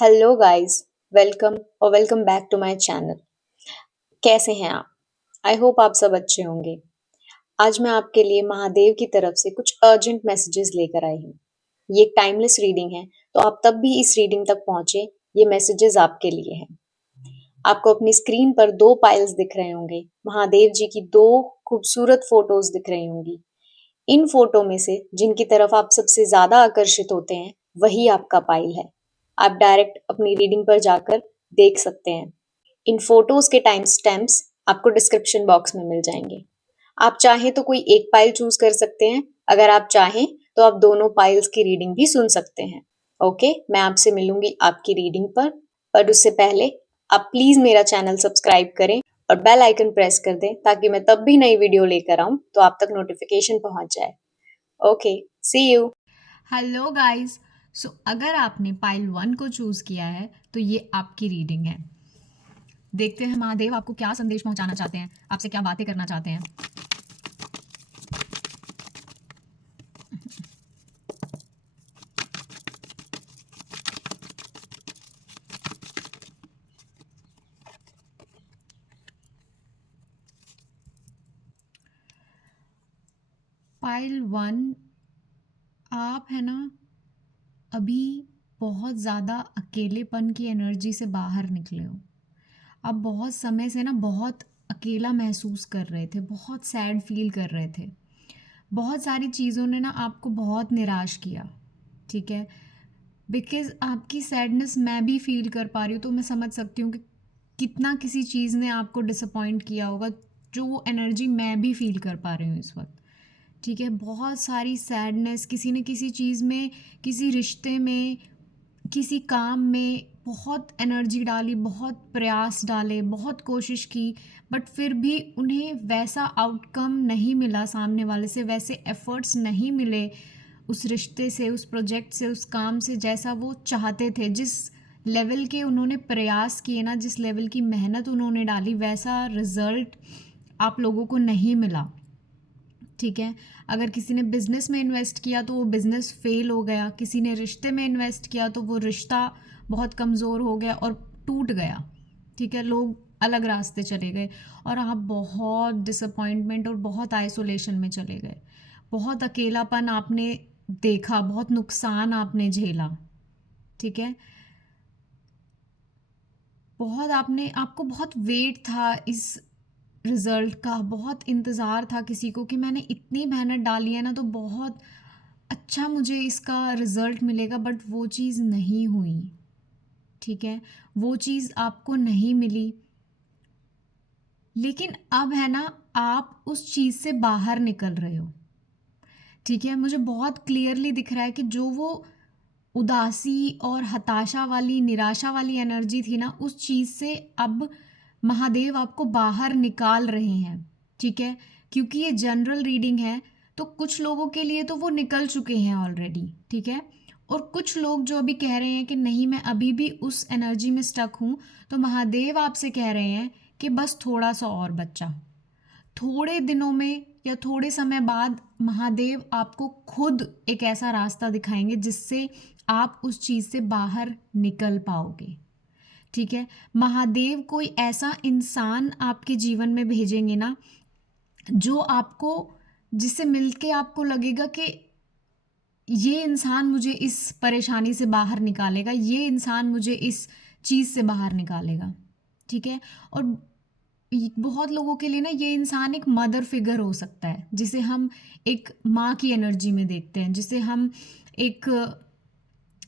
Hello guys, welcome back to my channel. कैसे हैं आप? आई होप आप सब अच्छे होंगे। आज मैं आपके लिए महादेव की तरफ से कुछ अर्जेंट मैसेजेस लेकर आई हूँ। ये एक टाइमलेस रीडिंग है, तो आप तब भी इस रीडिंग तक पहुंचे। ये मैसेजेस आपके लिए हैं। आपको अपनी स्क्रीन पर दो पाइल्स दिख रहे होंगे। महादेव जी की दो खूबसूरत फोटोज दिख रही होंगी। इन फोटो में से जिनकी तरफ आप सबसे ज्यादा आकर्षित होते हैं, वही आपका पाइल है। आप डायरेक्ट अपनी रीडिंग पर जाकर देख सकते हैं। इन फोटोज के टाइम स्टैम्प्स आपको डिस्क्रिप्शन बॉक्स में मिल जाएंगे। आप चाहें तो कोई एक पाइल चूज कर सकते हैं। अगर आप चाहें तो आप दोनों पाइल्स की रीडिंग भी सुन सकते हैं। ओके, मैं आपसे मिलूंगी आपकी रीडिंग पर उससे पहले आप प्लीज मेरा चैनल सब्सक्राइब करें और बेल आइकन प्रेस कर दें ताकि मैं तब भी नई वीडियो लेकर आऊं तो आप तक नोटिफिकेशन पहुंच जाए। Okay, see you. Hello guys. अगर आपने पाइल 1 को चूज़ किया है तो ये आपकी रीडिंग है। देखते हैं महादेव आपको क्या संदेश पहुंचाना चाहते हैं, आपसे क्या बातें करना चाहते हैं। पाइल 1, आप है ना अभी बहुत ज़्यादा अकेलेपन की एनर्जी से बाहर निकले हो। आप बहुत समय से ना बहुत अकेला महसूस कर रहे थे, बहुत सैड फील कर रहे थे। बहुत सारी चीज़ों ने ना आपको बहुत निराश किया। ठीक है, बिकॉज़ आपकी सैडनेस मैं भी फ़ील कर पा रही हूँ, तो मैं समझ सकती हूँ कि कितना किसी चीज़ ने आपको डिसअपॉइंट किया होगा, जो वो एनर्जी मैं भी फ़ील कर पा रही हूँ इस वक्त। ठीक है, बहुत सारी सैडनेस किसी न किसी चीज़ में, किसी रिश्ते में, किसी काम में बहुत एनर्जी डाली, बहुत प्रयास डाले, बहुत कोशिश की, बट फिर भी उन्हें वैसा आउटकम नहीं मिला सामने वाले से, वैसे एफ़र्ट्स नहीं मिले उस रिश्ते से, उस प्रोजेक्ट से, उस काम से जैसा वो चाहते थे। जिस लेवल के उन्होंने प्रयास किए ना, जिस लेवल की मेहनत उन्होंने डाली, वैसा रिज़ल्ट आप लोगों को नहीं मिला। ठीक है, अगर किसी ने बिज़नेस में इन्वेस्ट किया तो वो बिज़नेस फेल हो गया, किसी ने रिश्ते में इन्वेस्ट किया तो वो रिश्ता बहुत कमज़ोर हो गया और टूट गया। ठीक है, लोग अलग रास्ते चले गए और आप बहुत डिसअपॉइंटमेंट और बहुत आइसोलेशन में चले गए। बहुत अकेलापन आपने देखा, बहुत नुकसान आपने झेला। ठीक है, बहुत आपने आपको बहुत वेट था इस रिज़ल्ट का, बहुत इंतज़ार था किसी को कि मैंने इतनी मेहनत डाली है ना, तो बहुत अच्छा मुझे इसका रिज़ल्ट मिलेगा, बट वो चीज़ नहीं हुई। ठीक है, वो चीज़ आपको नहीं मिली। लेकिन अब है ना, आप उस चीज़ से बाहर निकल रहे हो। ठीक है, मुझे बहुत क्लियरली दिख रहा है कि जो वो उदासी और हताशा वाली, निराशा वाली एनर्जी थी ना, उस चीज़ से अब महादेव आपको बाहर निकाल रहे हैं। ठीक है, क्योंकि ये जनरल रीडिंग है, तो कुछ लोगों के लिए तो वो निकल चुके हैं ऑलरेडी। ठीक है, और कुछ लोग जो अभी कह रहे हैं कि नहीं, मैं अभी भी उस एनर्जी में स्टक हूँ, तो महादेव आपसे कह रहे हैं कि बस थोड़ा सा और बच्चा। थोड़े दिनों में या थोड़े समय बाद महादेव आपको खुद एक ऐसा रास्ता दिखाएंगे जिससे आप उस चीज़ से बाहर निकल पाओगे। ठीक है, महादेव कोई ऐसा इंसान आपके जीवन में भेजेंगे ना, जो आपको, जिससे मिलके आपको लगेगा कि ये इंसान मुझे इस परेशानी से बाहर निकालेगा, ये इंसान मुझे इस चीज़ से बाहर निकालेगा। ठीक है, और बहुत लोगों के लिए ना ये इंसान एक मदर फिगर हो सकता है, जिसे हम एक माँ की एनर्जी में देखते हैं, जिसे हम एक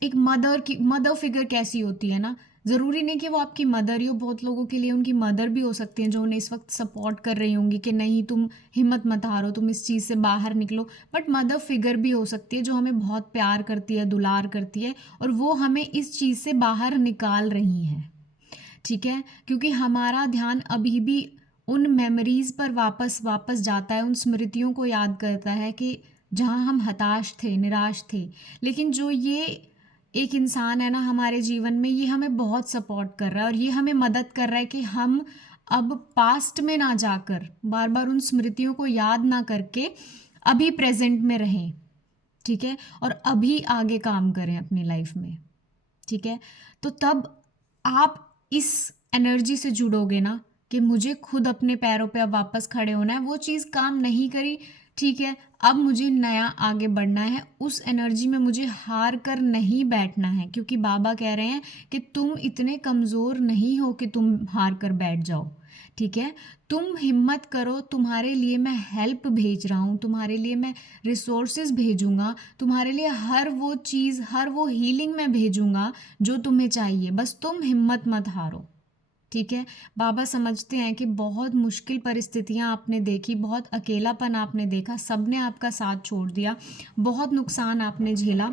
एक मदर फिगर कैसी होती है ना, ज़रूरी नहीं कि वो आपकी मदर ही हो, बहुत लोगों के लिए उनकी मदर भी हो सकती हैं, जो उन्हें इस वक्त सपोर्ट कर रही होंगी कि नहीं, तुम हिम्मत मत हारो, तुम इस चीज़ से बाहर निकलो। बट मदर फिगर भी हो सकती है जो हमें बहुत प्यार करती है, दुलार करती है, और वो हमें इस चीज़ से बाहर निकाल रही हैं। ठीक है, क्योंकि हमारा ध्यान अभी भी उन मेमोरीज पर वापस वापस जाता है, उन स्मृतियों को याद करता है कि जहाँ हम हताश थे, निराश थे। लेकिन जो ये एक इंसान है ना हमारे जीवन में, ये हमें बहुत सपोर्ट कर रहा है और ये हमें मदद कर रहा है कि हम अब पास्ट में ना जाकर बार बार उन स्मृतियों को याद ना करके अभी प्रेजेंट में रहें। ठीक है, और अभी आगे काम करें अपनी लाइफ में। ठीक है। तो तब आप इस एनर्जी से जुड़ोगे ना कि मुझे खुद अपने पैरों पे अब वापस खड़े होना है। वो चीज़ काम नहीं करी, ठीक है, अब मुझे नया आगे बढ़ना है। उस एनर्जी में मुझे हार कर नहीं बैठना है, क्योंकि बाबा कह रहे हैं कि तुम इतने कमज़ोर नहीं हो कि तुम हार कर बैठ जाओ, ठीक है। तुम हिम्मत करो, तुम्हारे लिए मैं हेल्प भेज रहा हूँ, तुम्हारे लिए मैं रिसोर्सेज भेजूंगा, तुम्हारे लिए हर वो चीज़, हर वो हीलिंग मैं भेजूंगा जो तुम्हें चाहिए, बस तुम हिम्मत मत हारो, ठीक है। बाबा समझते हैं कि बहुत मुश्किल परिस्थितियां आपने देखी, बहुत अकेलापन आपने देखा, सबने आपका साथ छोड़ दिया, बहुत नुकसान आपने झेला,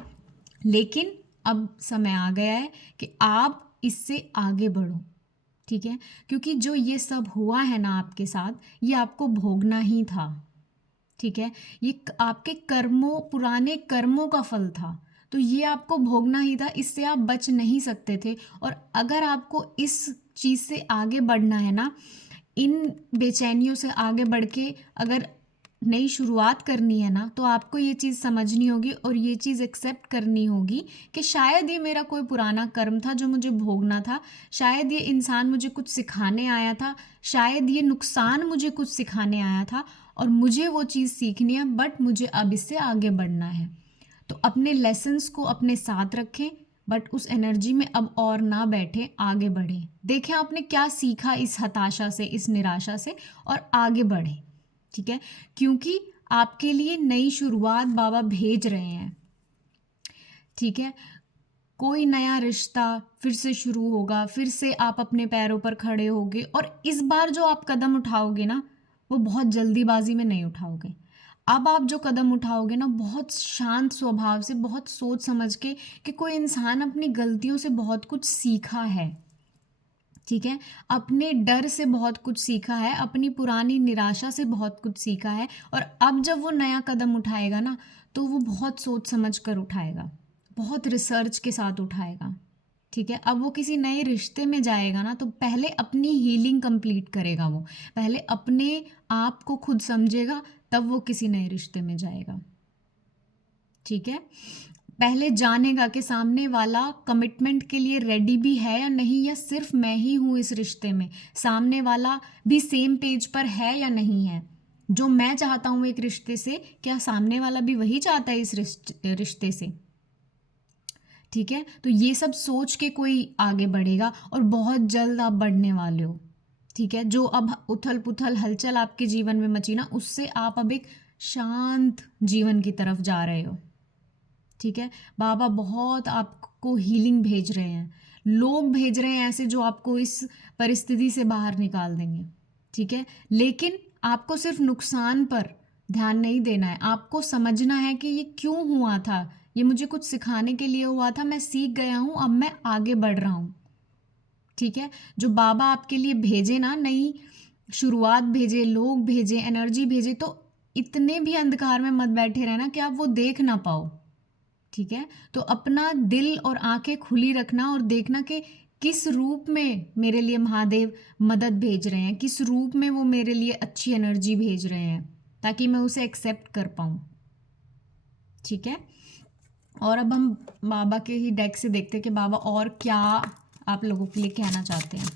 लेकिन अब समय आ गया है कि आप इससे आगे बढ़ो, ठीक है। क्योंकि जो ये सब हुआ है ना आपके साथ, ये आपको भोगना ही था, ठीक है। ये आपके कर्मों, पुराने कर्मों का फल था, तो ये आपको भोगना ही था, इससे आप बच नहीं सकते थे। और अगर आपको इस चीज़ से आगे बढ़ना है ना, इन बेचैनियों से आगे बढ़ के अगर नई शुरुआत करनी है ना, तो आपको ये चीज़ समझनी होगी और ये चीज़ एक्सेप्ट करनी होगी कि शायद ये मेरा कोई पुराना कर्म था जो मुझे भोगना था, शायद ये इंसान मुझे कुछ सिखाने आया था, शायद ये नुकसान मुझे कुछ सिखाने आया था, और मुझे वो चीज़ सीखनी है, बट मुझे अब इससे आगे बढ़ना है। तो अपने लेसन्स को अपने साथ रखें, बट उस एनर्जी में अब और ना बैठें, आगे बढ़ें। देखें आपने क्या सीखा इस हताशा से, इस निराशा से, और आगे बढ़ें, ठीक है। क्योंकि आपके लिए नई शुरुआत बाबा भेज रहे हैं, ठीक है। कोई नया रिश्ता फिर से शुरू होगा, फिर से आप अपने पैरों पर खड़े होगे, और इस बार जो आप कदम उठाओगे ना, वो बहुत जल्दीबाजी में नहीं उठाओगे। अब आप जो कदम उठाओगे ना, बहुत शांत स्वभाव से, बहुत सोच समझ के, कि कोई इंसान अपनी गलतियों से बहुत कुछ सीखा है, ठीक है, अपने डर से बहुत कुछ सीखा है, अपनी पुरानी निराशा से बहुत कुछ सीखा है, और अब जब वो नया कदम उठाएगा ना, तो वो बहुत सोच समझ कर उठाएगा, बहुत रिसर्च के साथ उठाएगा, ठीक है। अब वो किसी नए रिश्ते में जाएगा ना, तो पहले अपनी हीलिंग कंप्लीट करेगा, वो पहले अपने आप को खुद समझेगा, तब वो किसी नए रिश्ते में जाएगा, ठीक है। पहले जानेगा कि सामने वाला कमिटमेंट के लिए रेडी भी है या नहीं, या सिर्फ मैं ही हूँ इस रिश्ते में, सामने वाला भी सेम पेज पर है या नहीं है। जो मैं चाहता हूँ एक रिश्ते से, क्या सामने वाला भी वही चाहता है इस रिश्ते से, ठीक है। तो ये सब सोच के कोई आगे बढ़ेगा, और बहुत जल्द आप बढ़ने वाले हो, ठीक है। जो अब उथल पुथल हलचल आपके जीवन में मची ना, उससे आप अब एक शांत जीवन की तरफ जा रहे हो, ठीक है। बाबा बहुत आपको हीलिंग भेज रहे हैं, लोग भेज रहे हैं ऐसे जो आपको इस परिस्थिति से बाहर निकाल देंगे, ठीक है। लेकिन आपको सिर्फ नुकसान पर ध्यान नहीं देना है, आपको समझना है कि ये क्यों हुआ था, ये मुझे कुछ सिखाने के लिए हुआ था, मैं सीख गया हूँ, अब मैं आगे बढ़ रहा हूँ, ठीक है। जो बाबा आपके लिए भेजे ना, नई शुरुआत भेजे, लोग भेजे, एनर्जी भेजे, तो इतने भी अंधकार में मत बैठे रहना कि आप वो देख ना पाओ, ठीक है। तो अपना दिल और आंखें खुली रखना, और देखना कि किस रूप में मेरे लिए महादेव मदद भेज रहे हैं, किस रूप में वो मेरे लिए अच्छी एनर्जी भेज रहे हैं, ताकि मैं उसे एक्सेप्ट कर पाऊँ, ठीक है। और अब हम बाबा के ही डेक से देखते हैं कि बाबा और क्या आप लोगों के लिए कहना चाहते हैं।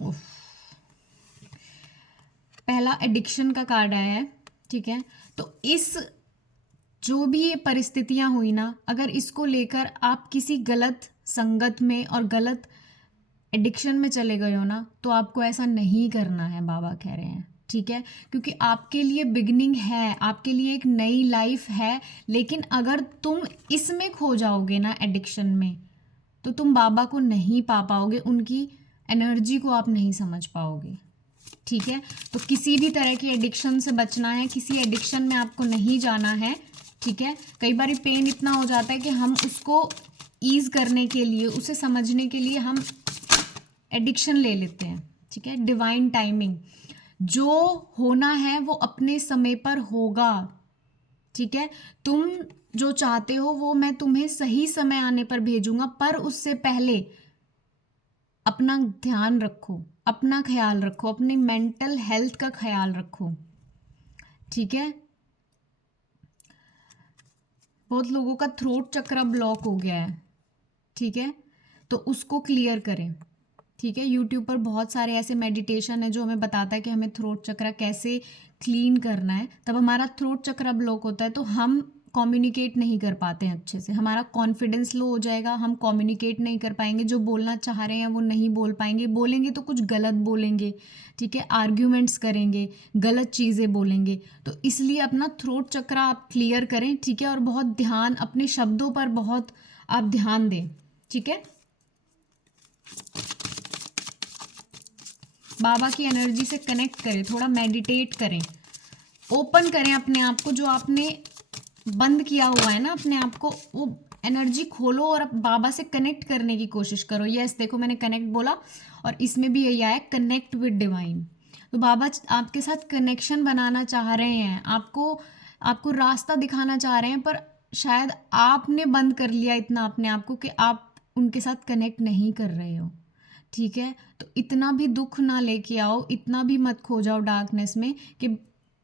उफ। पहला एडिक्शन का कार्ड आया है, ठीक है। तो इस जो भी ये परिस्थितियां हुई ना, अगर इसको लेकर आप किसी गलत संगत में और गलत एडिक्शन में चले गए हो ना, तो आपको ऐसा नहीं करना है, बाबा कह रहे हैं, ठीक है। क्योंकि आपके लिए बिगनिंग है, आपके लिए एक नई लाइफ है, लेकिन अगर तुम इसमें खो जाओगे ना, एडिक्शन में, तो तुम बाबा को नहीं पा पाओगे, उनकी एनर्जी को आप नहीं समझ पाओगे, ठीक है। तो किसी भी तरह की एडिक्शन से बचना है, किसी एडिक्शन में आपको नहीं जाना है, ठीक है। कई बार पेन इतना हो जाता है कि हम उसको ईज करने के लिए, उसे समझने के लिए हम एडिक्शन ले लेते हैं, ठीक है। डिवाइन टाइमिंग, जो होना है वो अपने समय पर होगा, ठीक है। तुम जो चाहते हो वो मैं तुम्हें सही समय आने पर भेजूंगा, पर उससे पहले अपना ध्यान रखो, अपना ख्याल रखो, अपनी मेंटल हेल्थ का ख्याल रखो, ठीक है। बहुत लोगों का थ्रोट चक्र ब्लॉक हो गया है, ठीक है, तो उसको क्लियर करें। ठीक है, यूट्यूब पर बहुत सारे ऐसे मेडिटेशन है जो हमें बताता है कि हमें थ्रोट चक्रा कैसे क्लीन करना है। तब हमारा थ्रोट चक्रा ब्लॉक होता है तो हम कम्युनिकेट नहीं कर पाते हैं अच्छे से, हमारा कॉन्फिडेंस लो हो जाएगा, हम कम्युनिकेट नहीं कर पाएंगे, जो बोलना चाह रहे हैं वो नहीं बोल पाएंगे, बोलेंगे तो कुछ गलत बोलेंगे। ठीक है, आर्ग्यूमेंट्स करेंगे, गलत चीज़ें बोलेंगे। तो इसलिए अपना थ्रोट चक्रा आप क्लियर करें। ठीक है, और बहुत ध्यान, अपने शब्दों पर बहुत आप ध्यान दें। ठीक है, बाबा की एनर्जी से कनेक्ट करें, थोड़ा मेडिटेट करें, ओपन करें अपने आप को, जो आपने बंद किया हुआ है ना अपने आप को, वो एनर्जी खोलो और अब बाबा से कनेक्ट करने की कोशिश करो। यस, देखो मैंने कनेक्ट बोला और इसमें भी यही आया, कनेक्ट विद डिवाइन। तो बाबा आपके साथ कनेक्शन बनाना चाह रहे हैं, आपको आपको रास्ता दिखाना चाह रहे हैं, पर शायद आपने बंद कर लिया इतना अपने आप को कि आप उनके साथ कनेक्ट नहीं कर रहे हो। ठीक है, तो इतना भी दुख ना लेके आओ, इतना भी मत खो जाओ डार्कनेस में कि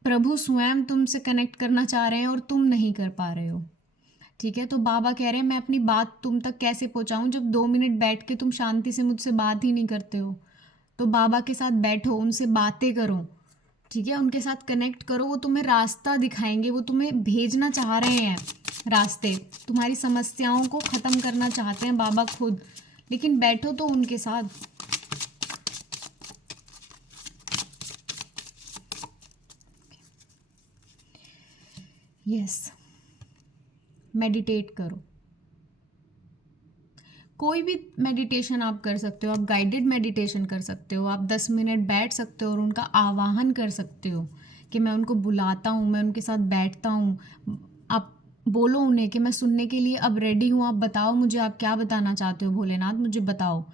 प्रभु स्वयं तुमसे कनेक्ट करना चाह रहे हैं और तुम नहीं कर पा रहे हो। ठीक है, तो बाबा कह रहे हैं मैं अपनी बात तुम तक कैसे पहुंचाऊं, जब 2 मिनट बैठ के तुम शांति से मुझसे बात ही नहीं करते हो। तो बाबा के साथ बैठो, उनसे बातें करो। ठीक है, उनके साथ कनेक्ट करो, वो तुम्हें रास्ता दिखाएंगे, वो तुम्हें भेजना चाह रहे हैं रास्ते, तुम्हारी समस्याओं को ख़त्म करना चाहते हैं बाबा खुद, लेकिन बैठो तो उनके साथ। यस, मेडिटेट करो, कोई भी मेडिटेशन आप कर सकते हो, आप गाइडेड मेडिटेशन कर सकते हो, आप 10 मिनट बैठ सकते हो और उनका आवाहन कर सकते हो कि मैं उनको बुलाता हूँ, मैं उनके साथ बैठता हूँ। आप बोलो उन्हें कि मैं सुनने के लिए अब रेडी हूँ, आप बताओ मुझे, आप क्या बताना चाहते हो भोलेनाथ, मुझे बताओ।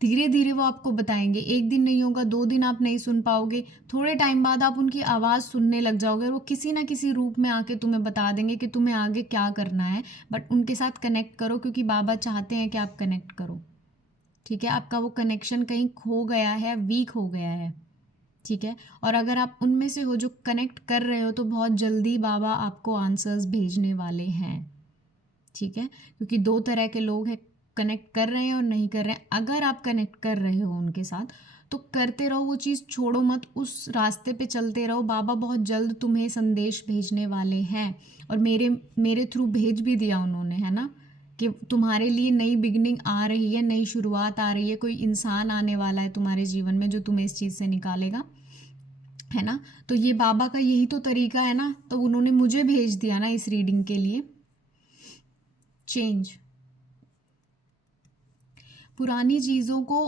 धीरे धीरे वो आपको बताएंगे, एक दिन नहीं होगा, 2 दिन आप नहीं सुन पाओगे, थोड़े टाइम बाद आप उनकी आवाज़ सुनने लग जाओगे और वो किसी ना किसी रूप में आके तुम्हें बता देंगे कि तुम्हें आगे क्या करना है। बट उनके साथ कनेक्ट करो, क्योंकि बाबा चाहते हैं कि आप कनेक्ट करो। ठीक है, आपका वो कनेक्शन कहीं खो गया है, वीक हो गया है। ठीक है, और अगर आप उनमें से हो जो कनेक्ट कर रहे हो तो बहुत जल्दी बाबा आपको आंसर्स भेजने वाले हैं। ठीक है, क्योंकि 2 तरह के लोग हैं, कनेक्ट कर रहे हैं और नहीं कर रहे हैं। अगर आप कनेक्ट कर रहे हो उनके साथ तो करते रहो, वो चीज़ छोड़ो मत, उस रास्ते पे चलते रहो। बाबा बहुत जल्द तुम्हें संदेश भेजने वाले हैं, और मेरे मेरे थ्रू भेज भी दिया उन्होंने, है ना, कि तुम्हारे लिए नई बिगनिंग आ रही है, नई शुरुआत आ रही है, कोई इंसान आने वाला है तुम्हारे जीवन में जो तुम्हें इस चीज़ से निकालेगा, है ना। तो ये बाबा का यही तो तरीका है ना, तो उन्होंने मुझे भेज दिया ना इस रीडिंग के लिए। चेंज, पुरानी चीज़ों को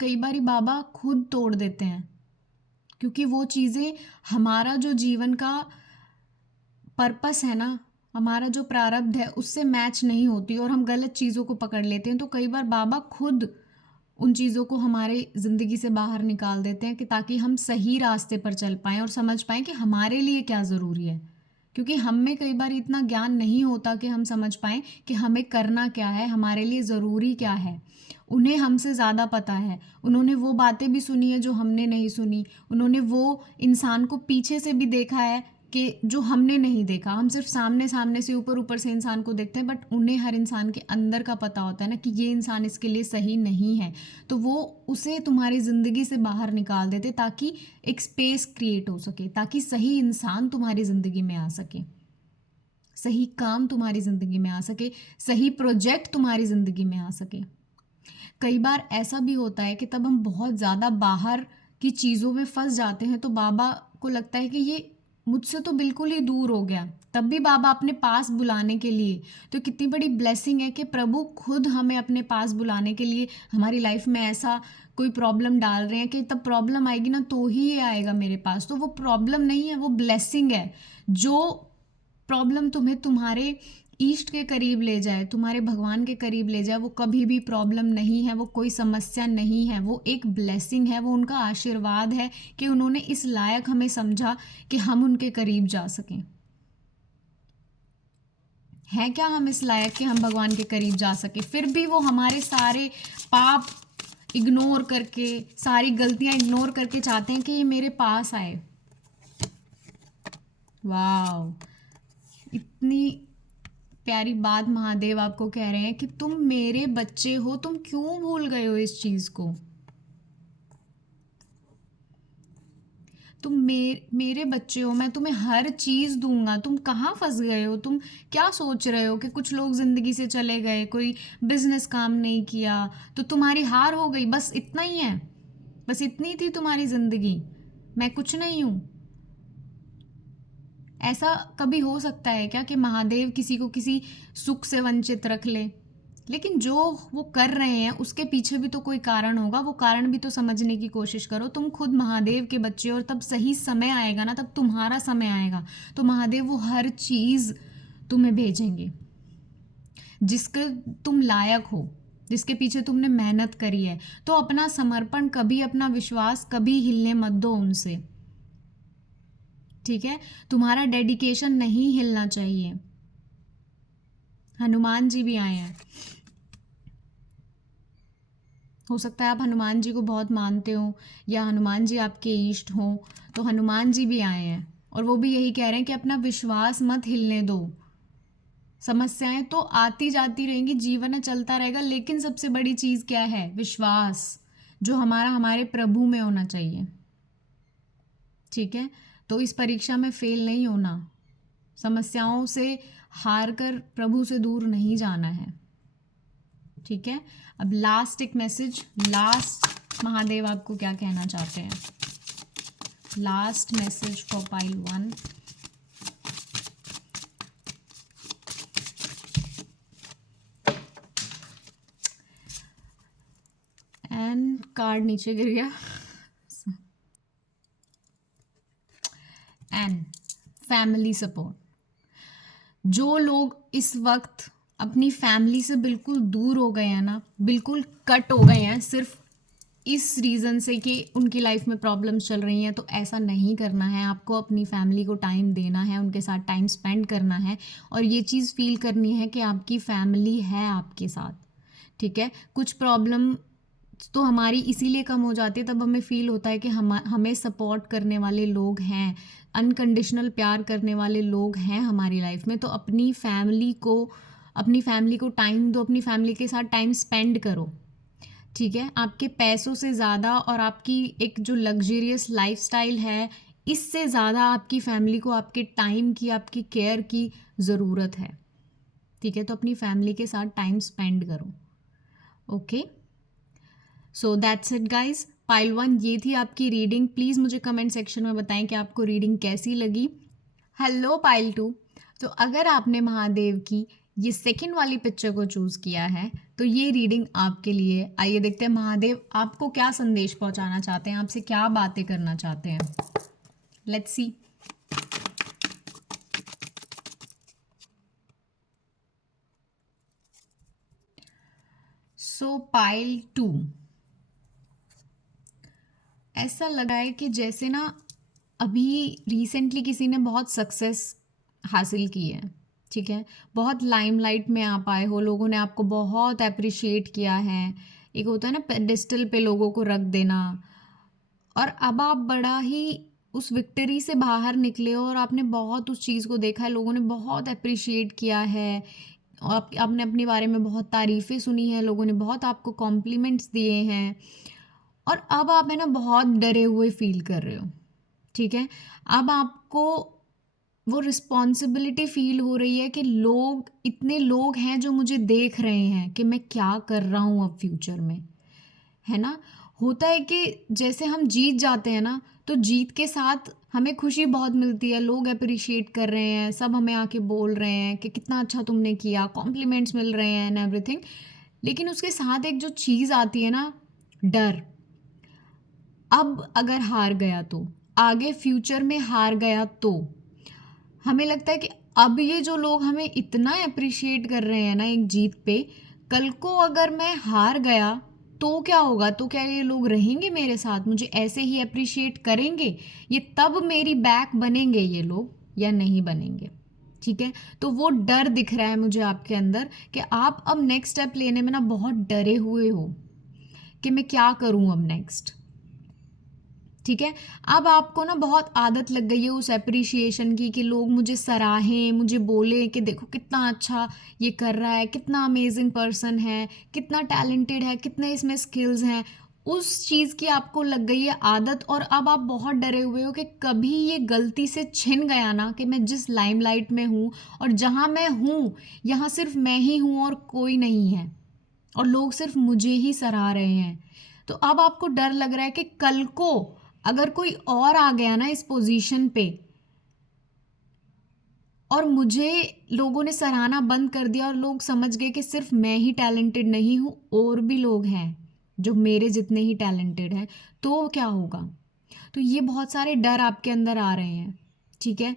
कई बार बाबा खुद तोड़ देते हैं, क्योंकि वो चीज़ें हमारा जो जीवन का पर्पस है ना, हमारा जो प्रारब्ध है उससे मैच नहीं होती और हम गलत चीज़ों को पकड़ लेते हैं। तो कई बार बाबा खुद उन चीज़ों को हमारे ज़िंदगी से बाहर निकाल देते हैं कि ताकि हम सही रास्ते पर चल पाएँ और समझ पाएँ कि हमारे लिए क्या ज़रूरी है। क्योंकि हम में कई बार इतना ज्ञान नहीं होता कि हम समझ पाएँ कि हमें करना क्या है, हमारे लिए ज़रूरी क्या है। उन्हें हमसे ज़्यादा पता है, उन्होंने वो बातें भी सुनी है जो हमने नहीं सुनी, उन्होंने वो इंसान को पीछे से भी देखा है कि जो हमने नहीं देखा। हम सिर्फ सामने सामने से ऊपर ऊपर से इंसान को देखते हैं, बट उन्हें हर इंसान के अंदर का पता होता है ना कि ये इंसान इसके लिए सही नहीं है। तो वो उसे तुम्हारी ज़िंदगी से बाहर निकाल देते ताकि एक स्पेस क्रिएट हो सके, ताकि सही इंसान तुम्हारी ज़िंदगी में आ सके, सही काम तुम्हारी ज़िंदगी में आ सके, सही प्रोजेक्ट तुम्हारी ज़िंदगी में आ सके। कई बार ऐसा भी होता है कि तब हम बहुत ज़्यादा बाहर की चीज़ों में फंस जाते हैं, तो बाबा को लगता है कि ये मुझसे तो बिल्कुल ही दूर हो गया, तब भी बाबा अपने पास बुलाने के लिए, तो कितनी बड़ी ब्लेसिंग है कि प्रभु खुद हमें अपने पास बुलाने के लिए हमारी लाइफ में ऐसा कोई प्रॉब्लम डाल रहे हैं कि तब प्रॉब्लम आएगी ना तो ही ये आएगा मेरे पास। तो वो प्रॉब्लम नहीं है, वो ब्लेसिंग है। जो प्रॉब्लम तुम्हें तुम्हारे ईष्ट के करीब ले जाए, तुम्हारे भगवान के करीब ले जाए, वो कभी भी प्रॉब्लम नहीं है, वो कोई समस्या नहीं है, वो एक ब्लेसिंग है, वो उनका आशीर्वाद है कि उन्होंने इस लायक हमें समझा कि हम उनके करीब जा सकें। है क्या हम इस लायक कि हम भगवान के करीब जा सके? फिर भी वो हमारे सारे पाप इग्नोर करके, सारी गलतियां इग्नोर करके चाहते हैं कि ये मेरे पास आए। वाह, इतनी प्यारी बात महादेव आपको कह रहे हैं कि तुम मेरे बच्चे हो, तुम क्यों भूल गए हो इस चीज़ को। तुम मेरे बच्चे हो, मैं तुम्हें हर चीज़ दूंगा। तुम कहाँ फंस गए हो? तुम क्या सोच रहे हो कि कुछ लोग ज़िंदगी से चले गए, कोई बिजनेस काम नहीं किया तो तुम्हारी हार हो गई, बस इतना ही है? बस इतनी थी तुम्हारी ज़िंदगी? मैं कुछ नहीं हूँ? ऐसा कभी हो सकता है क्या कि महादेव किसी को किसी सुख से वंचित रख ले? लेकिन जो वो कर रहे हैं उसके पीछे भी तो कोई कारण होगा, वो कारण भी तो समझने की कोशिश करो। तुम खुद महादेव के बच्चे हो, और तब सही समय आएगा ना, तब तुम्हारा समय आएगा तो महादेव वो हर चीज़ तुम्हें भेजेंगे जिसके तुम लायक हो, जिसके पीछे तुमने मेहनत करी है। तो अपना समर्पण कभी, अपना विश्वास कभी हिलने मत दो उनसे, ठीक है? तुम्हारा डेडिकेशन नहीं हिलना चाहिए। हनुमान जी भी आए हैं। हो सकता है आप हनुमान जी को बहुत मानते हो या हनुमान जी आपके इष्ट हों, तो हनुमान जी भी आए हैं और वो भी यही कह रहे हैं कि अपना विश्वास मत हिलने दो। समस्याएं तो आती जाती रहेंगी, जीवन में चलता रहेगा, लेकिन सबसे बड़ी चीज़ क्या है? विश्वास, जो हमारा हमारे प्रभु में होना चाहिए, ठीक है? तो इस परीक्षा में फेल नहीं होना, समस्याओं से हार कर प्रभु से दूर नहीं जाना है, ठीक है? अब लास्ट एक मैसेज, लास्ट महादेव आपको क्या कहना चाहते हैं? Last message for pile 1। And card नीचे गिर गया। And family support. जो लोग इस वक्त अपनी फैमिली से बिल्कुल दूर हो गए हैं ना, बिल्कुल कट हो गए हैं सिर्फ इस रीज़न से कि उनकी लाइफ में प्रॉब्लम्स चल रही हैं, तो ऐसा नहीं करना है। आपको अपनी फैमिली को टाइम देना है, उनके साथ टाइम स्पेंड करना है और ये चीज़ फील करनी है कि आपकी फैमिली है आपके साथ, ठीक है? कुछ प्रॉब्लम तो हमारी इसीलिए कम हो जाती है, तब हमें फील होता है कि हमें सपोर्ट करने वाले लोग हैं, अनकंडीशनल प्यार करने वाले लोग हैं हमारी लाइफ में। तो अपनी फैमिली को टाइम दो, अपनी फैमिली के साथ टाइम स्पेंड करो, ठीक है? आपके पैसों से ज़्यादा और आपकी एक जो लग्जरियस लाइफस्टाइल है, इससे ज़्यादा आपकी फैमिली को आपके टाइम की, आपकी केयर की ज़रूरत है, ठीक है? तो अपनी फैमिली के साथ टाइम स्पेंड करो। Okay, so that's it guys. Pile 1 ये थी आपकी रीडिंग। प्लीज़ मुझे कमेंट सेक्शन में बताएं कि आपको रीडिंग कैसी लगी। हेलो पाइल 2, तो अगर आपने महादेव की ये सेकंड वाली पिक्चर को चूज़ किया है तो ये रीडिंग आपके लिए। आइए देखते हैं महादेव आपको क्या संदेश पहुंचाना चाहते हैं, आपसे क्या बातें करना चाहते हैं। Let's see. सो पाइल 2, ऐसा लगा है कि जैसे ना अभी रिसेंटली किसी ने बहुत सक्सेस हासिल की है, ठीक है? बहुत लाइमलाइट में आप आए हो, लोगों ने आपको बहुत अप्रिशिएट किया है। एक होता है ना पेडिस्टल पे लोगों को रख देना, और अब आप बड़ा ही उस विक्ट्री से बाहर निकले हो और आपने बहुत उस चीज़ को देखा है, लोगों ने बहुत अप्रिशिएट किया है और आपने अपने बारे में बहुत तारीफ़ें सुनी हैं, लोगों ने बहुत आपको कॉम्प्लीमेंट्स दिए हैं और अब आप है ना बहुत डरे हुए फील कर रहे हो, ठीक है? अब आपको वो रिस्पॉन्सिबिलिटी फील हो रही है कि इतने लोग हैं जो मुझे देख रहे हैं कि मैं क्या कर रहा हूँ अब फ्यूचर में, है ना? होता है कि जैसे हम जीत जाते हैं ना, तो जीत के साथ हमें खुशी बहुत मिलती है, लोग अप्रिशिएट कर रहे हैं, सब हमें आके बोल रहे हैं कि कितना अच्छा तुमने किया, कॉम्प्लीमेंट्स मिल रहे हैं एंड एवरीथिंग। लेकिन उसके साथ एक जो चीज़ आती है ना, डर। अब अगर हार गया तो, आगे फ्यूचर में हार गया तो हमें लगता है कि अब ये जो लोग हमें इतना अप्रिशिएट कर रहे हैं ना एक जीत पे, कल को अगर मैं हार गया तो क्या होगा? तो क्या ये लोग रहेंगे मेरे साथ, मुझे ऐसे ही अप्रिशिएट करेंगे? ये तब मेरी बैक बनेंगे ये लोग या नहीं बनेंगे, ठीक है? तो वो डर दिख रहा है मुझे आपके अंदर कि आप अब नेक्स्ट स्टेप लेने में ना बहुत डरे हुए हो कि मैं क्या करूं अब नेक्स्ट, ठीक है। अब आपको ना बहुत आदत लग गई है उस एप्रिशिएशन की कि लोग मुझे सराहें, मुझे बोले कि देखो कितना अच्छा ये कर रहा है, कितना अमेजिंग पर्सन है, कितना टैलेंटेड है, कितने इसमें स्किल्स हैं। उस चीज़ की आपको लग गई है आदत, और अब आप बहुत डरे हुए हो कि कभी ये गलती से छिन गया ना कि मैं जिस लाइमलाइट में हूँ और जहाँ मैं हूँ यहाँ सिर्फ मैं ही हूँ और कोई नहीं है, और लोग सिर्फ मुझे ही सराह रहे हैं। तो अब आपको डर लग रहा है कि कल को अगर कोई और आ गया ना इस पोजीशन पे और मुझे लोगों ने सराहना बंद कर दिया और लोग समझ गए कि सिर्फ मैं ही टैलेंटेड नहीं हूँ, और भी लोग हैं जो मेरे जितने ही टैलेंटेड हैं, तो क्या होगा। तो ये बहुत सारे डर आपके अंदर आ रहे हैं। ठीक है।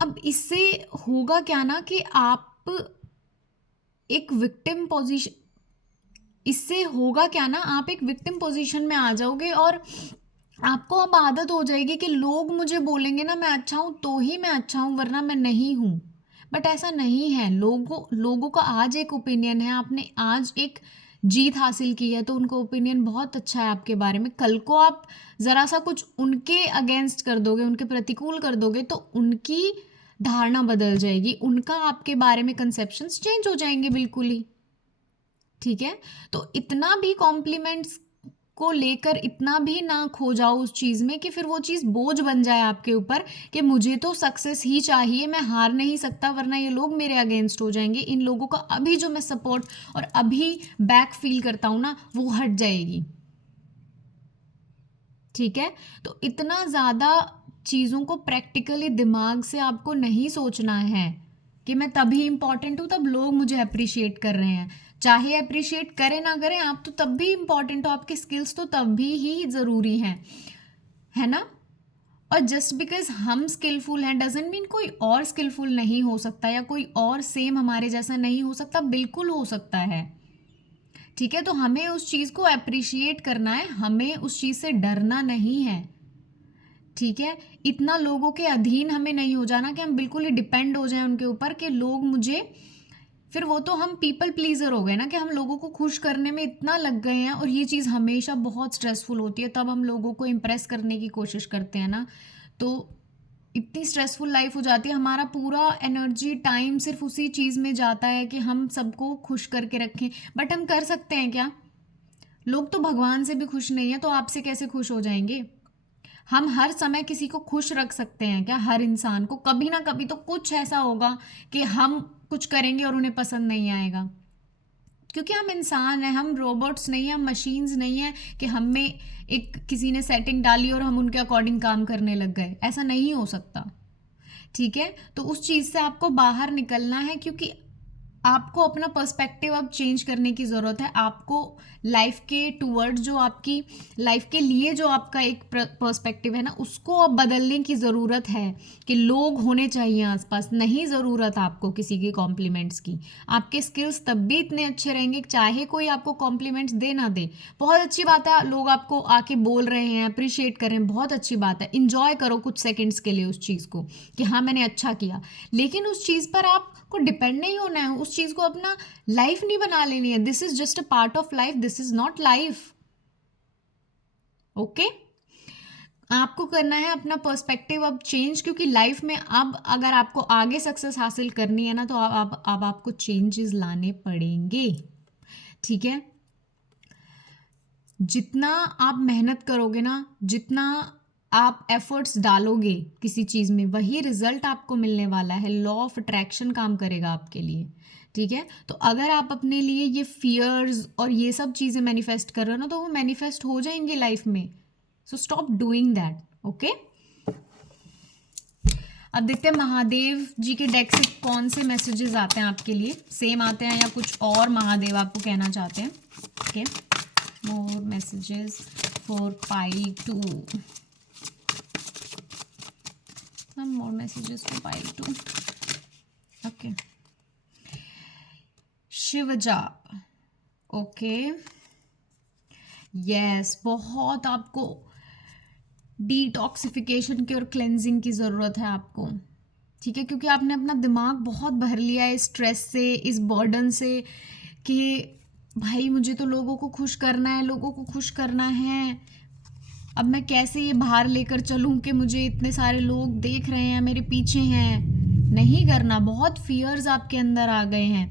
अब इससे होगा क्या ना कि आप एक विक्टिम पोजीशन इससे होगा क्या ना, आप एक विक्टिम पोजीशन में आ जाओगे, और आपको अब आदत हो जाएगी कि लोग मुझे बोलेंगे ना मैं अच्छा हूँ तो ही मैं अच्छा हूँ, वरना मैं नहीं हूँ। बट ऐसा नहीं है। लोगों का आज एक ओपिनियन है, आपने आज एक जीत हासिल की है तो उनका ओपिनियन बहुत अच्छा है आपके बारे में। कल को आप ज़रा सा कुछ उनके अगेंस्ट कर दोगे, उनके प्रतिकूल कर दोगे, तो उनकी धारणा बदल जाएगी, उनका आपके बारे में कंसेप्शंस चेंज हो जाएंगे बिल्कुल ही। ठीक है। तो इतना भी कॉम्प्लीमेंट्स को लेकर इतना भी ना खो जाओ उस चीज़ में कि फिर वो चीज़ बोझ बन जाए आपके ऊपर कि मुझे तो सक्सेस ही चाहिए, मैं हार नहीं सकता वरना ये लोग मेरे अगेंस्ट हो जाएंगे। इन लोगों का अभी जो मैं सपोर्ट और अभी बैक फील करता हूँ ना, वो हट जाएगी। ठीक है। तो इतना ज़्यादा चीज़ों को प्रैक्टिकली दिमाग से आपको नहीं सोचना है कि मैं तभी इम्पॉर्टेंट हूँ तब लोग मुझे अप्रिशिएट कर रहे हैं। चाहे अप्रिशिएट करें ना करें, आप तो तब भी इम्पॉर्टेंट हो, आपके स्किल्स तो तब भी ही ज़रूरी हैं, है ना। और जस्ट बिकॉज हम स्किलफुल हैं डजेंट मीन कोई और स्किलफुल नहीं हो सकता, या कोई और सेम हमारे जैसा नहीं हो सकता, बिल्कुल हो सकता है। ठीक है। तो हमें उस चीज़ को अप्रिशिएट करना है, हमें उस चीज़ से डरना नहीं है। ठीक है। इतना लोगों के अधीन हमें नहीं हो जाना कि हम बिल्कुल ही डिपेंड हो जाएं उनके ऊपर कि लोग मुझे, फिर वो तो हम पीपल प्लीजर हो गए ना कि हम लोगों को खुश करने में इतना लग गए हैं, और ये चीज़ हमेशा बहुत स्ट्रेसफुल होती है। तब हम लोगों को इम्प्रेस करने की कोशिश करते हैं ना, तो इतनी स्ट्रेसफुल लाइफ हो जाती है, हमारा पूरा एनर्जी टाइम सिर्फ उसी चीज़ में जाता है कि हम सबको खुश करके रखें। बट हम कर सकते हैं क्या? लोग तो भगवान से भी खुश नहीं है, तो आपसे कैसे खुश हो जाएंगे? हम हर समय किसी को खुश रख सकते हैं क्या? हर इंसान को कभी ना कभी तो कुछ ऐसा होगा कि हम कुछ करेंगे और उन्हें पसंद नहीं आएगा, क्योंकि हम इंसान हैं, हम रोबोट्स नहीं हैं, हम मशीन्स नहीं हैं कि हमें एक किसी ने सेटिंग डाली और हम उनके अकॉर्डिंग काम करने लग गए। ऐसा नहीं हो सकता। ठीक है। तो उस चीज़ से आपको बाहर निकलना है, क्योंकि आपको अपना पर्सपेक्टिव अब चेंज करने की ज़रूरत है। आपको लाइफ के टूवर्ड जो आपकी लाइफ के लिए जो आपका एक पर्सपेक्टिव है ना, उसको अब बदलने की ज़रूरत है कि लोग होने चाहिए आसपास, नहीं ज़रूरत आपको किसी के कॉम्प्लीमेंट्स की। आपके स्किल्स तब भी इतने अच्छे रहेंगे चाहे कोई आपको कॉम्प्लीमेंट्स दे ना दे। बहुत अच्छी बात है लोग आपको आके बोल रहे हैं, अप्रिशिएट कर रहे हैं, बहुत अच्छी बात है। इंजॉय करो कुछ सेकेंड्स के लिए उस चीज़ को कि हाँ मैंने अच्छा किया, लेकिन उस चीज़ पर आपको डिपेंड नहीं होना है, उस चीज़ को अपना लाइफ नहीं बना लेनी है। This is just a part of life, this is not life. Okay. आपको करना है अपना पर्सपेक्टिव अब चेंज, क्योंकि लाइफ में अब अगर आपको आगे सक्सेस हासिल करनी है ना, तो अब आपको चेंजेस लाने पड़ेंगे। ठीक है। जितना आप मेहनत करोगे ना, जितना आप एफर्ट्स डालोगे किसी चीज़ में, वही रिजल्ट आपको मिलने वाला है। लॉ ऑफ अट्रैक्शन काम करेगा आपके लिए। ठीक है। तो अगर आप अपने लिए ये फियर्स और ये सब चीज़ें मैनिफेस्ट कर रहे हो ना, तो वो मैनिफेस्ट हो जाएंगे लाइफ में। So stop doing that. Okay. अब देखते हैं महादेव जी के डेक से कौन से मैसेजेस आते हैं आपके लिए। सेम आते हैं या कुछ और महादेव आपको कहना चाहते हैं? Okay. More messages for pile 2. Some more messages for pile 2. Okay. Shiv जाप। ओके। यस, बहुत आपको डिटॉक्सिफिकेशन की और क्लेंजिंग की ज़रूरत है आपको। ठीक है। क्योंकि आपने अपना दिमाग बहुत भर लिया है स्ट्रेस से, इस बर्डन से कि भाई मुझे तो लोगों को खुश करना है, लोगों को खुश करना है। अब मैं कैसे ये बाहर लेकर चलूँ कि मुझे इतने सारे लोग देख रहे हैं, मेरे पीछे हैं। नहीं करना, बहुत फियर्स आपके अंदर आ गए हैं।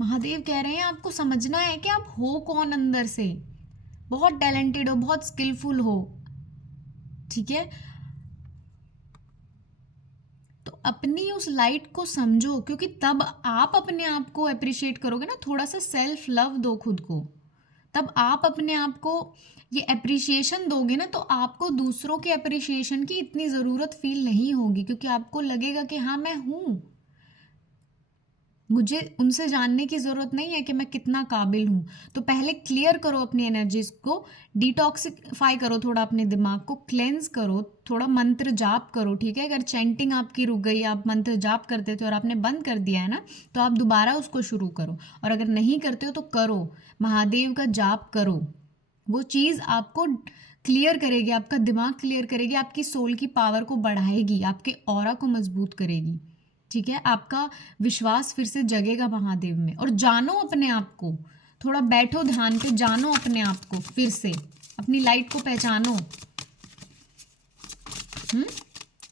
महादेव कह रहे हैं आपको समझना है कि आप हो कौन अंदर से। बहुत टैलेंटेड हो, बहुत स्किलफुल हो, ठीक है। तो अपनी उस लाइट को समझो, क्योंकि तब आप अपने आप को अप्रिशिएट करोगे ना। थोड़ा सा सेल्फ लव दो खुद को, तब आप अपने आप को ये अप्रिशिएशन दोगे ना, तो आपको दूसरों के अप्रिशिएशन की इतनी ज़रूरत फील नहीं होगी, क्योंकि आपको लगेगा कि हाँ मैं हूँ, मुझे उनसे जानने की ज़रूरत नहीं है कि मैं कितना काबिल हूँ। तो पहले क्लियर करो अपनी एनर्जीज को, डिटॉक्सिफाई करो थोड़ा अपने दिमाग को, क्लेंस करो, थोड़ा मंत्र जाप करो, ठीक है। अगर चैंटिंग आपकी रुक गई, आप मंत्र जाप करते थे और आपने बंद कर दिया है ना, तो आप दोबारा उसको शुरू करो। और अगर नहीं करते हो तो करो, महादेव का जाप करो। वो चीज़ आपको क्लियर करेगी, आपका दिमाग क्लियर करेगी, आपकी सोल की पावर को बढ़ाएगी, आपके ऑरा को मजबूत करेगी, ठीक है। आपका विश्वास फिर से जगेगा महादेव में। और जानो अपने आप को, थोड़ा बैठो ध्यान पे, जानो अपने आप को, फिर से अपनी लाइट को पहचानो।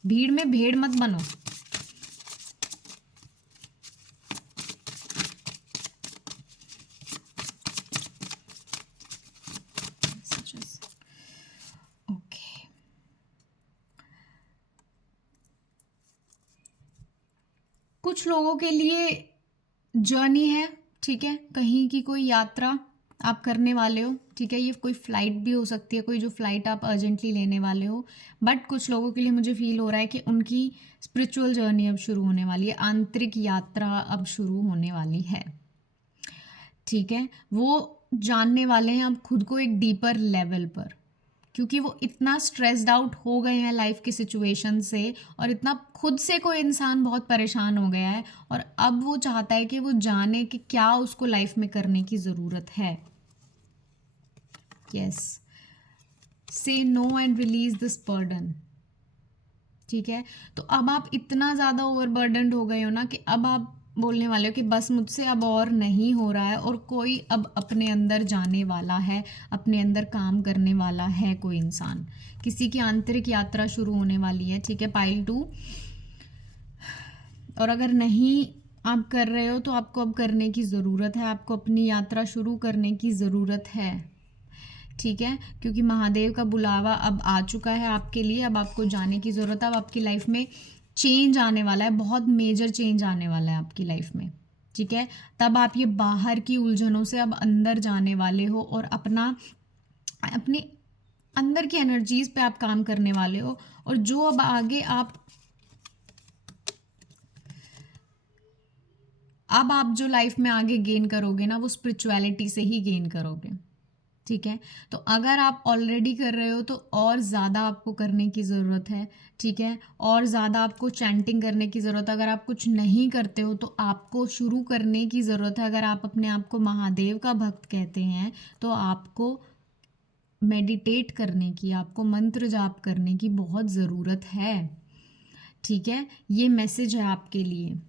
भीड़ में भेड़ मत बनो। ओके, कुछ लोगों के लिए जर्नी है, ठीक है, कहीं की कोई यात्रा आप करने वाले हो, ठीक है। ये कोई फ्लाइट भी हो सकती है, कोई जो फ्लाइट आप अर्जेंटली लेने वाले हो। बट कुछ लोगों के लिए मुझे फील हो रहा है कि उनकी स्पिरिचुअल जर्नी अब शुरू होने वाली है, आंतरिक यात्रा अब शुरू होने वाली है, ठीक है। वो जानने वाले हैं अब खुद को एक डीपर लेवल पर, क्योंकि वो इतना स्ट्रेस्ड आउट हो गए हैं लाइफ की सिचुएशन से, और इतना खुद से कोई इंसान बहुत परेशान हो गया है, और अब वो चाहता है कि वो जाने कि क्या उसको लाइफ में करने की ज़रूरत है। Yes, say no and release this burden, ठीक है। तो अब आप इतना ज़्यादा ओवरबर्डनड हो गए हो ना कि अब आप बोलने वाले हो कि बस मुझसे अब और नहीं हो रहा है, और कोई अब अपने अंदर जाने वाला है, अपने अंदर काम करने वाला है कोई इंसान, किसी की आंतरिक यात्रा शुरू होने वाली है, ठीक है। पाइल 2। और अगर नहीं आप कर रहे हो तो आपको अब करने की ज़रूरत है, आपको अपनी यात्रा शुरू करने की ज़रूरत है, ठीक है। क्योंकि महादेव का बुलावा अब आ चुका है आपके लिए, अब आपको जाने की ज़रूरत है। अब आपकी लाइफ में चेंज आने वाला है, बहुत मेजर चेंज आने वाला है आपकी लाइफ में, ठीक है। तब आप ये बाहर की उलझनों से अब अंदर जाने वाले हो, और अपने अंदर की एनर्जीज पे आप काम करने वाले हो। और जो अब आगे आप जो लाइफ में आगे गेन करोगे ना, वो स्पिरिचुअलिटी से ही गेन करोगे, ठीक है। तो अगर आप ऑलरेडी कर रहे हो तो और ज़्यादा आपको करने की ज़रूरत है, ठीक है। और ज़्यादा आपको चैंटिंग करने की ज़रूरत है। अगर आप कुछ नहीं करते हो तो आपको शुरू करने की ज़रूरत है। अगर आप अपने आप को महादेव का भक्त कहते हैं तो आपको मेडिटेट करने की, आपको मंत्र जाप करने की बहुत ज़रूरत है, ठीक है। ये मैसेज है आपके लिए।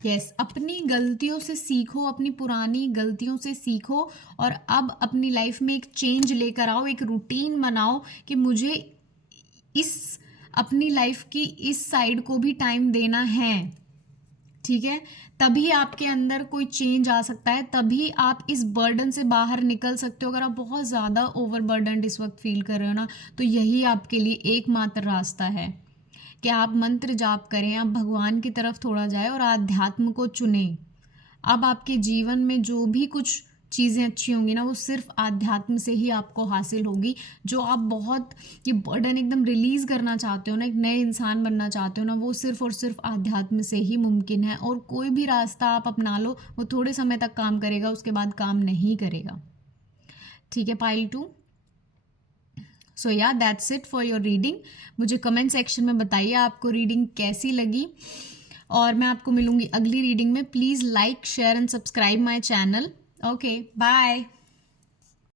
यस, अपनी गलतियों से सीखो, अपनी पुरानी गलतियों से सीखो, और अब अपनी लाइफ में एक चेंज लेकर आओ, एक रूटीन बनाओ कि मुझे इस अपनी लाइफ की इस साइड को भी टाइम देना है, ठीक है। तभी आपके अंदर कोई चेंज आ सकता है, तभी आप इस बर्डन से बाहर निकल सकते हो। अगर आप बहुत ज़्यादा ओवर बर्डन इस वक्त फील कर रहे हो ना, तो यही आपके लिए एकमात्र रास्ता है कि आप मंत्र जाप करें, आप भगवान की तरफ थोड़ा जाए और आध्यात्म को चुनें। अब आपके जीवन में जो भी कुछ चीज़ें अच्छी होंगी ना, वो सिर्फ आध्यात्म से ही आपको हासिल होगी। जो आप बहुत ये बर्डन एकदम रिलीज़ करना चाहते हो ना, एक नए इंसान बनना चाहते हो ना, वो सिर्फ और सिर्फ आध्यात्म से ही मुमकिन है। और कोई भी रास्ता आप अपना लो, वो थोड़े समय तक काम करेगा, उसके बाद काम नहीं करेगा, ठीक है। पाइल 2। सो या that's it for your reading. मुझे कमेंट सेक्शन में बताइए आपको रीडिंग कैसी लगी, और मैं आपको मिलूंगी अगली रीडिंग में। Please like, share and subscribe my channel. Okay, bye.